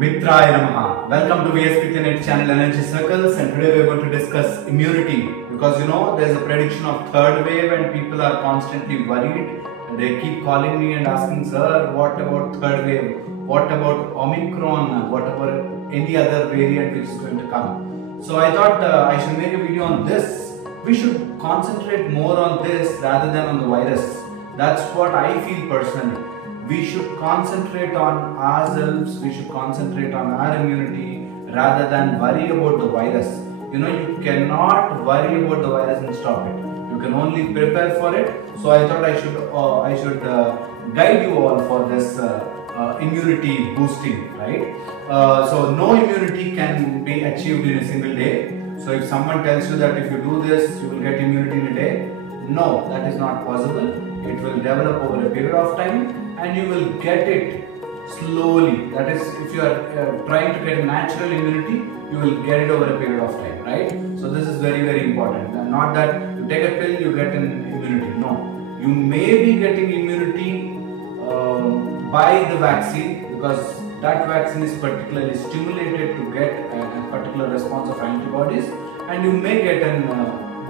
Mitraya Namaha. Welcome to VS Kitchenet channel Energy Circles, and today we are going to discuss immunity, because there is a prediction of third wave and people are constantly worried. They keep calling me and asking, sir, what about third wave? What about Omicron? What about any other variant which is going to come? So I thought I should make a video on this. We should concentrate more on this rather than on the virus. That's what I feel personally. We should concentrate on ourselves, we should concentrate on our immunity rather than worry about the virus. You cannot worry about the virus and stop it. You can only prepare for it. So I thought I should guide you all for this immunity boosting, right? So no immunity can be achieved in a single day. So if someone tells you that if you do this, you will get immunity in a day, no, that is not possible. It will develop over a period of time, and you will get it slowly. That is, if you are trying to get natural immunity, you will get it over a period of time, right? So this is very, very important. Not that you take a pill, you get an immunity. No, you may be getting immunity by the vaccine, because that vaccine is particularly stimulated to get a particular response of antibodies, and you may get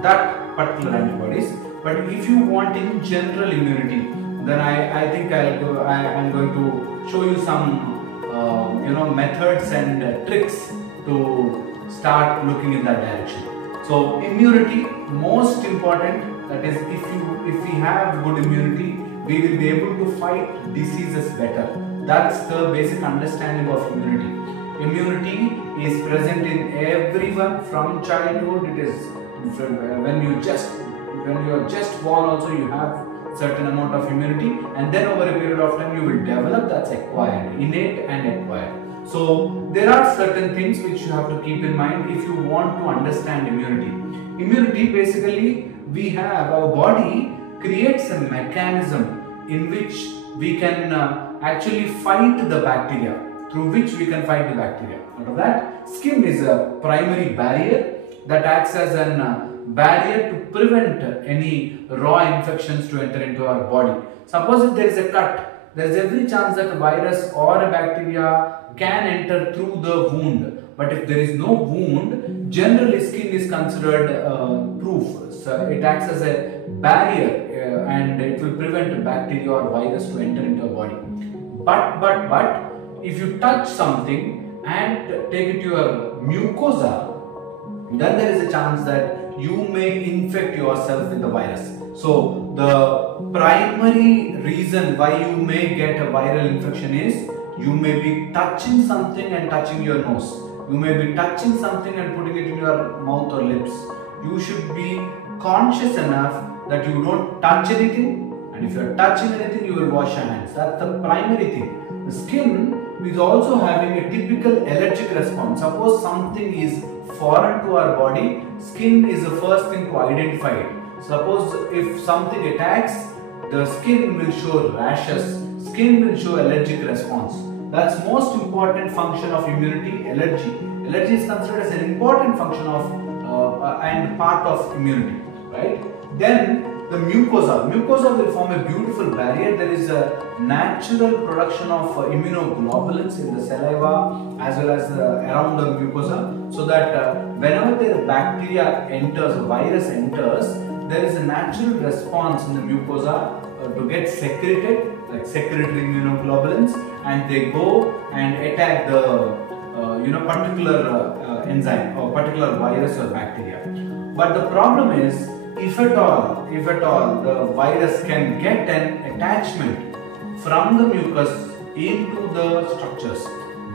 that particular antibodies. But if you want in general immunity, then I think I'm going to show you some methods and tricks to start looking in that direction. So immunity, most important. That is, if we have good immunity, we will be able to fight diseases better. That's the basic understanding of immunity. Immunity is present in everyone from childhood. It is when you are just born also, you have certain amount of immunity, and then over a period of time you will develop. That's acquired, innate and acquired. So there are certain things which you have to keep in mind if you want to understand immunity. Immunity, basically, our body creates a mechanism in which we can actually fight the bacteria, through which we can fight the bacteria. Out of that, skin is a primary barrier that acts as a barrier to prevent any raw infections to enter into our body. Suppose if there is a cut, there is every chance that a virus or a bacteria can enter through the wound. But if there is no wound, generally skin is considered proof. So it acts as a barrier and it will prevent bacteria or virus to enter into our body. But if you touch something and take it to your mucosa, then there is a chance that you may infect yourself with the virus. So the primary reason why you may get a viral infection is you may be touching something and touching your nose. You may be touching something and putting it in your mouth or lips. You should be conscious enough that you don't touch anything, and if you are touching anything, you will wash your hands. That's the primary thing. The skin is also having a typical allergic response. Suppose something is foreign to our body, skin is the first thing to identify it. Suppose if something attacks, the skin will show rashes, skin will show allergic response. That's most important function of immunity, allergy. Allergy is considered as an important function of and part of immunity, right? Then the mucosa will form a beautiful barrier. There is a natural production of immunoglobulins in the saliva as well as around the mucosa, so that whenever the bacteria enters, a virus enters, there is a natural response in the mucosa to get secreted, like secretory immunoglobulins, and they go and attack the particular enzyme or particular virus or bacteria. But the problem is, if at all the virus can get an attachment from the mucus into the structures,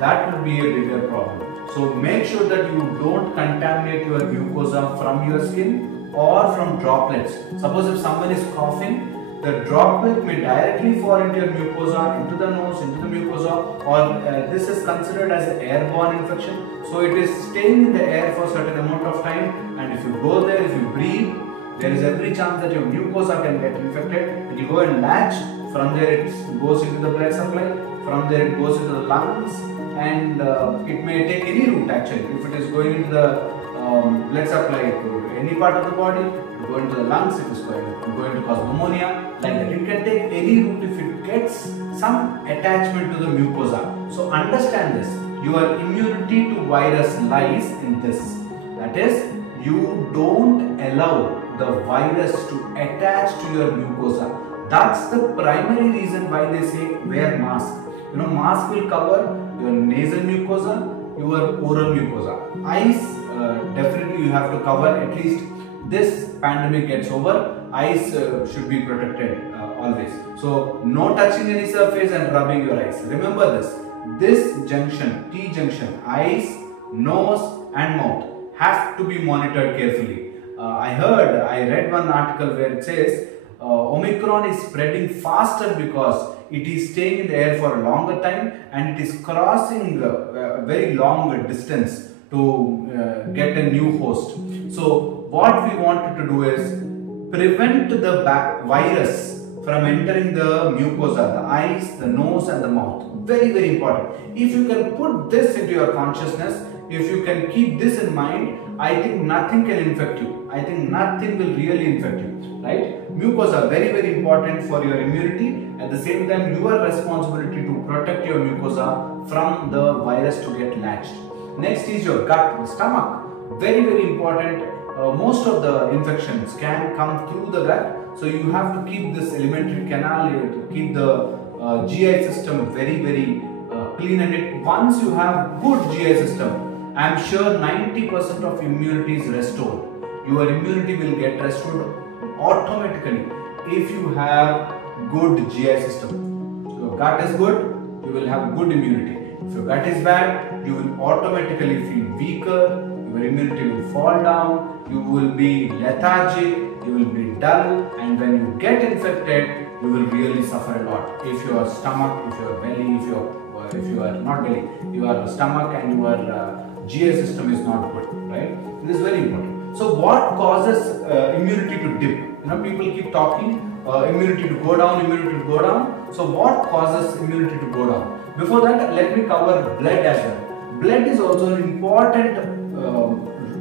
that will be a bigger problem. So make sure that you don't contaminate your mucosa from your skin or from droplets. Suppose if someone is coughing, the droplet may directly fall into your mucosa, into the nose, into the mucosa, or this is considered as an airborne infection. So it is staying in the air for a certain amount of time, and if you go there, if you breathe, there is every chance that your mucosa can get infected. And you go and latch, from there it goes into the blood supply, from there it goes into the lungs, and it may take any route actually. If it is going into the blood supply to any part of the body, to go into the lungs, it is going to cause pneumonia, like that. It can take any route if it gets some attachment to the mucosa. So understand this. Your immunity to virus lies in this. That is, you don't allow the virus to attach to your mucosa. That's the primary reason why they say wear mask. You know, mask will cover your nasal mucosa, your oral mucosa. Eyes, definitely you have to cover at least this pandemic gets over. Eyes should be protected always. So no touching any surface and rubbing your eyes. Remember this. This junction, T junction, eyes, nose and mouth have to be monitored carefully. I read one article where it says Omicron is spreading faster because it is staying in the air for a longer time and it is crossing a very long distance to get a new host. So what we wanted to do is prevent the virus from entering the mucosa, the eyes, the nose and the mouth. Very, very important. If you can put this into your consciousness, if you can keep this in mind, I think nothing can infect you. I think nothing will really infect you, right? Mucosa, very, very important for your immunity. At the same time, your responsibility to protect your mucosa from the virus to get latched. Next is your gut, the stomach. Very, very important. Most of the infections can come through the gut. So you have to keep this alimentary canal, to keep the GI system very, very clean. And once you have good GI system, I am sure 90% of immunity is restored. Your immunity will get restored automatically if you have good GI system. If your gut is good, you will have good immunity. If your gut is bad, you will automatically feel weaker, your immunity will fall down, you will be lethargic, you will be dull, and when you get infected, you will really suffer a lot. If your stomach, if your belly, if you are not belly, your stomach and your GI system is not good, right? This is very important. So what causes immunity to dip? You know, people keep talking immunity to go down, immunity to go down. So what causes immunity to go down? Before that, let me cover blood as well. Blood is also an important,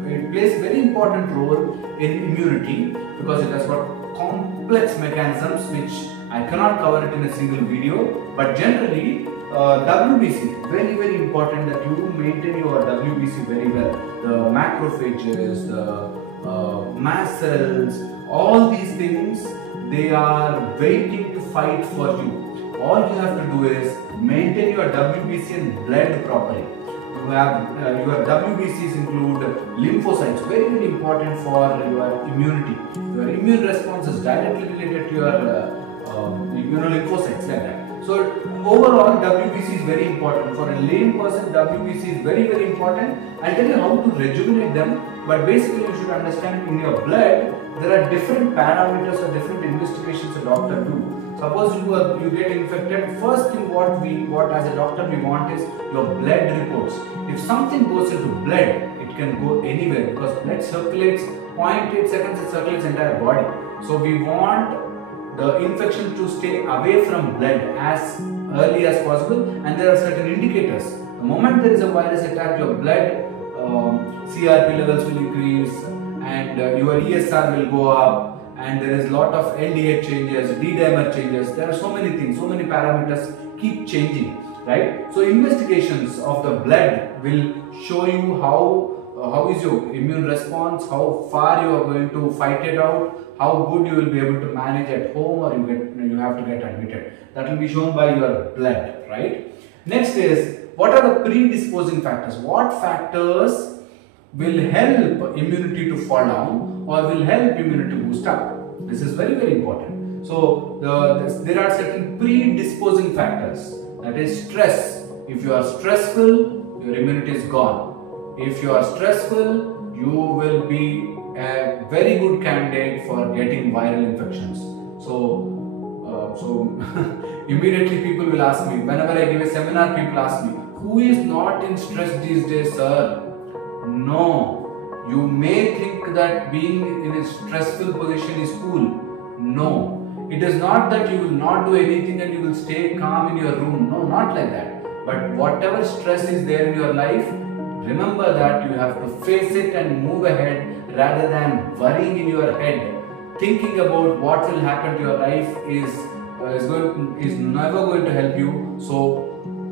it plays a very important role in immunity because it has got complex mechanisms which I cannot cover it in a single video, but generally WBC, very, very important that you maintain your WBC very well. The macrophages, the mast cells, all these things, they are waiting to fight for you. All you have to do is maintain your WBC and blood properly. You have your WBCs include lymphocytes, very, very important for your immunity. Your immune response is directly related to your lymphocytes, like that. So overall, WBC is very important. For a lame person, WBC is very, very important. I'll tell you how to rejuvenate them, but basically you should understand in your blood, there are different parameters or different investigations a doctor do. Suppose you get infected, first thing what as a doctor we want is your blood reports. If something goes into blood, it can go anywhere because blood circulates 0.8 seconds, it circulates entire body. So we want the infection to stay away from blood as early as possible, and there are certain indicators. The moment there is a virus attack, your blood CRP levels will increase and your ESR will go up, and there is a lot of LDH changes, D-dimer changes. There are so many things, so many parameters keep changing, right? So investigations of the blood will show you how is your immune response, how far you are going to fight it out, how good you will be able to manage at home, or you have to get admitted. That will be shown by your blood, right? Next is, what are the predisposing factors? What factors will help immunity to fall down or will help immunity to boost up? This is very, very important. So there are certain predisposing factors. That is stress. If you are stressful, your immunity is gone. If you are stressful, you will be a very good candidate for getting viral infections. So immediately people will ask me, whenever I give a seminar, people ask me, who is not in stress these days, sir? No, you may think that being in a stressful position is cool. No, it is not that you will not do anything and you will stay calm in your room. No, not like that. But whatever stress is there in your life, remember that you have to face it and move ahead rather than worrying in your head. Thinking about what will happen to your life is never going to help you. So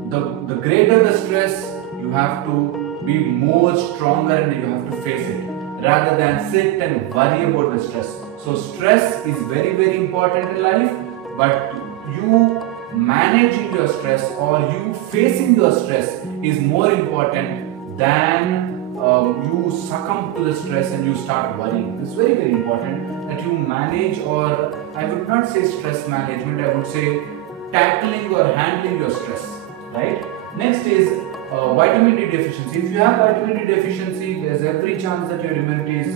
the greater the stress, you have to be more stronger and you have to face it rather than sit and worry about the stress. So stress is very, very important in life, but you managing your stress or you facing your stress is more important than you succumb to the stress and you start worrying. It's very, very important that you manage, or I would not say stress management, I would say tackling or handling your stress, right? Next is vitamin D deficiency. If you have vitamin D deficiency, there's every chance that your immunity is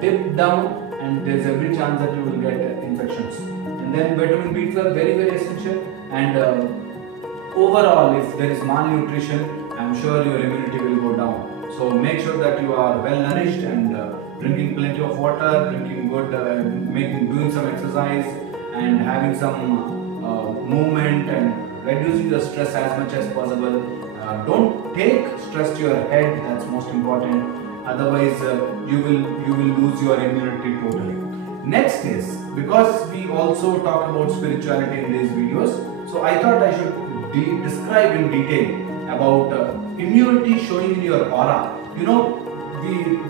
dipped down, and there's every chance that you will get infections. And then vitamin B12, very, very essential. And overall, if there is malnutrition, I'm sure your immunity will go down. So make sure that you are well nourished and drinking plenty of water, drinking good, doing some exercise and having some movement and reducing the stress as much as possible. Don't take stress to your head, that's most important. Otherwise, you will lose your immunity totally. Next is, because we also talk about spirituality in these videos, so I thought I should describe in detail about immunity showing in your aura. You know,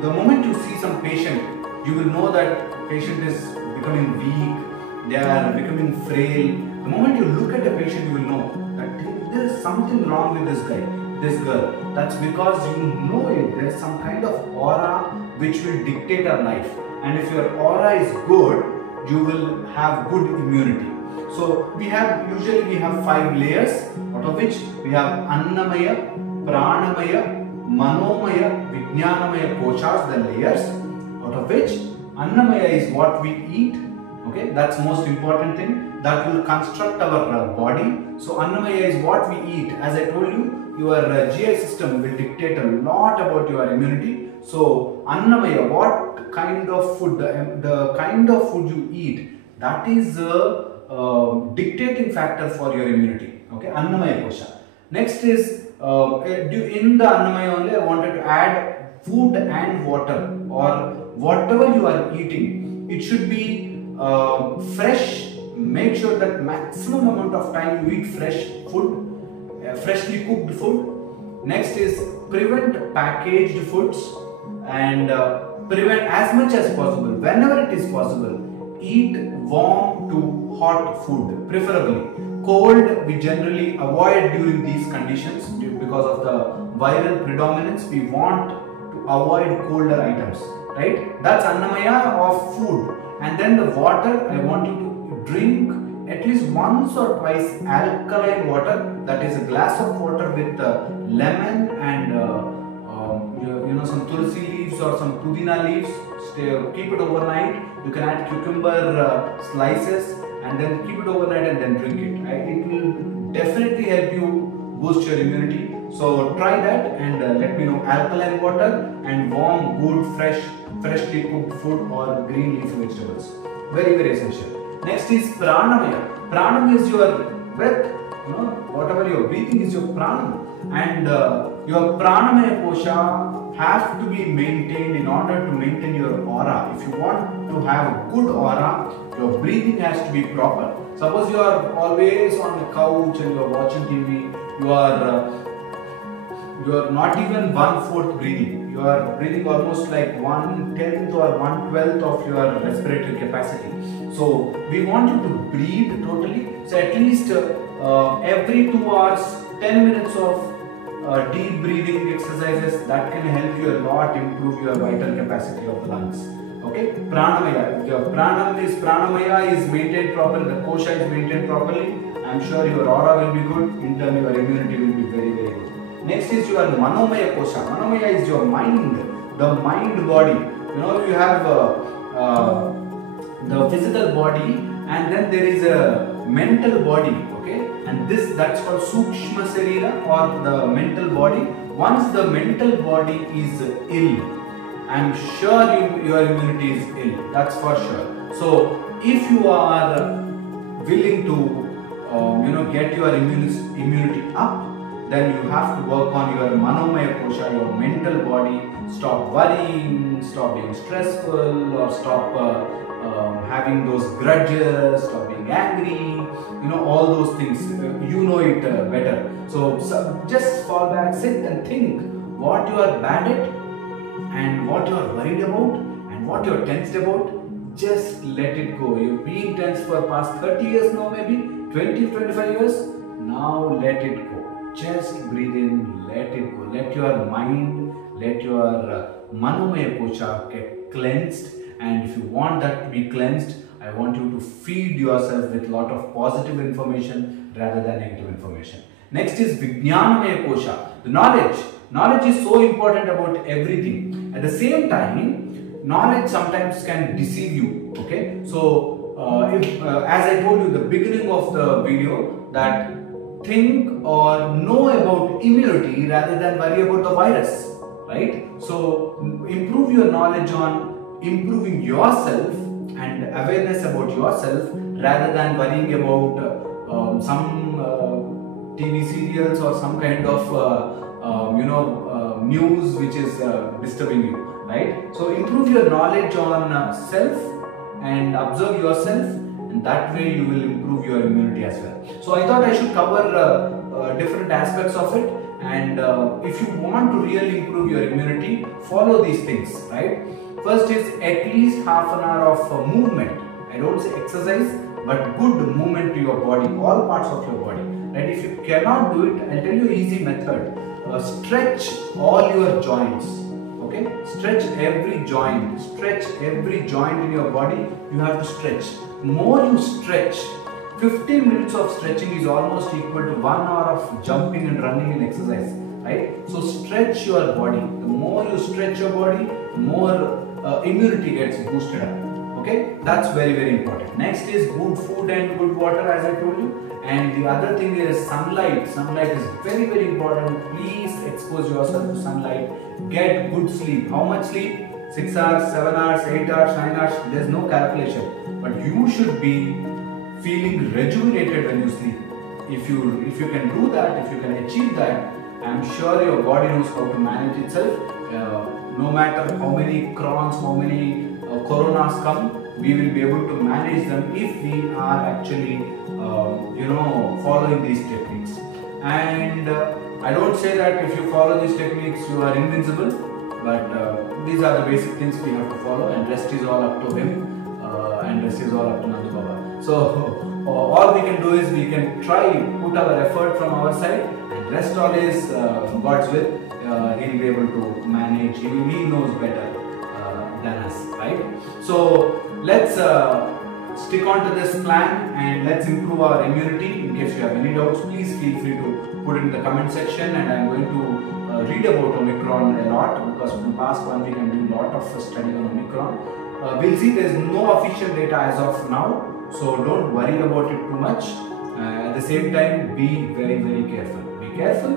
the moment you see some patient, you will know that patient is becoming weak, they are becoming frail. The moment you look at a patient, you will know that there is something wrong with this guy, this girl. That's because you know it. There is some kind of aura which will dictate our life. And if your aura is good, you will have good immunity. So usually we have 5 layers, out of which we have Annamaya, Pranamaya, Manomaya, Vijnanamaya koshas, the layers, out of which Annamaya is what we eat. Okay, that's most important thing. That will construct our body. So Annamaya is what we eat. As I told you, your GI system will dictate a lot about your immunity. So Annamaya, what kind of food, the kind of food you eat, that is a dictating factor for your immunity. Okay, Annamaya kosha. Next is in the Annamaya only I wanted to add food and water, or whatever you are eating, it should be fresh. Make sure that maximum amount of time you eat fresh food, freshly cooked food. Next is prevent packaged foods, and prevent as much as possible, whenever it is possible, eat warm to hot food, preferably. Cold we generally avoid during these conditions because of the viral predominance. We want to avoid colder items, right? That's Annamaya of food. And then the water, I want you to drink at least once or twice alkaline water, that is a glass of water with lemon and some tulsi leaves or some pudina leaves. Keep it overnight. You can add cucumber slices and then keep it overnight and then drink it. It will definitely help you boost your immunity. So try that and let me know. Alkaline water and warm, good, freshly cooked food or green leafy vegetables. Very, very essential. Next is Pranamaya. Pranam is your breath. Whatever you're breathing is your pranam. And your Pranamaya kosha have to be maintained in order to maintain your aura. If you want to have a good aura, your breathing has to be proper. Suppose you are always on the couch and you are watching TV, you are not even 1/4 breathing. You are breathing almost like 1/10 or 1/12 of your respiratory capacity. So we want you to breathe totally. So at least every 2 hours, 10 minutes of deep breathing exercises that can help you a lot improve your vital capacity of the lungs. Okay, Pranamaya. Your Pranamaya is maintained properly, the kosha is maintained properly. I'm sure your aura will be good, in turn your immunity will be very, very good. Next is your Manomaya kosha. Manomaya is your mind, the mind body. You have the physical body and then there is a mental body. Okay, and that's called Sukshma Sarira or the mental body. Once the mental body is ill, I'm sure your immunity is ill. That's for sure. So if you are willing to get your immunity up, then you have to work on your Manomaya kosha, your mental body. Stop worrying, stop being stressful, or stop having those grudges, stop being angry, all those things. You know it better. So just fall back, sit and think what you are bad at and what you are worried about and what you are tensed about. Just let it go. You're being tense for past 30 years now, maybe 20, 25 years. Now let it go. Just breathe in, let it go. Let your mind, let your Manomaya Kosha get cleansed. And if you want that to be cleansed, I want you to feed yourself with a lot of positive information rather than negative information. Next is Vijnanamaya Kosha, the knowledge. Knowledge is so important about everything. At the same time, knowledge sometimes can deceive you. Okay, so as I told you in the beginning of the video, that think or know about immunity rather than worry about the virus, right? So improve your knowledge on improving yourself and awareness about yourself rather than worrying about some TV serials or some kind of news which is disturbing you, right? So improve your knowledge on self and observe yourself, and that way you will improve your immunity as well. So I thought I should cover different aspects of it, and if you want to really improve your immunity, follow these things, right? First is at least half an hour of movement. I don't say exercise, but good movement to your body, all parts of your body, right? If you cannot do it, I'll tell you an easy method. Stretch all your joints. Okay, stretch every joint. Stretch every joint in your body. You have to stretch. More you stretch, 15 minutes of stretching is almost equal to 1 hour of jumping and running and exercise, right? So stretch your body. The more you stretch your body, more immunity gets boosted up. Okay, that's very, very important. Next is good food and good water, as I told you. And the other thing is sunlight. Sunlight is very, very important. Please expose yourself to sunlight. Get good sleep. How much sleep? 6 hours, 7 hours, 8 hours, 9 hours. There's no calculation. But you should be feeling rejuvenated when you sleep. If you can do that, if you can achieve that, I'm sure your body knows how to manage itself. No matter how many crowns, how many coronas come, we will be able to manage them if we are actually following these techniques. And I don't say that if you follow these techniques you are invincible, but these are the basic things we have to follow, and rest is all up to him, and rest is all up to Nandu Baba. So all we can do is we can try put our effort from our side, and rest all is God's will. He'll be able to manage. He knows better than us, right? So let's stick on to this plan and let's improve our immunity. In case you have any doubts, please feel free to put it in the comment section, and I'm going to read about Omicron a lot, because from the past 1 week I'm doing a lot of study on Omicron. We'll see, there's no official data as of now, so don't worry about it too much. At the same time, be very, very careful. Be careful,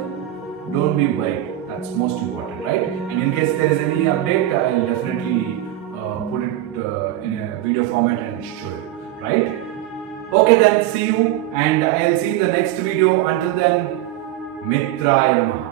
don't be worried. That's most important, right? And in case there is any update, I'll definitely put it in a video format and show you, right? Okay, then see you, and I'll see you in the next video. Until then, Mitraya Namaha.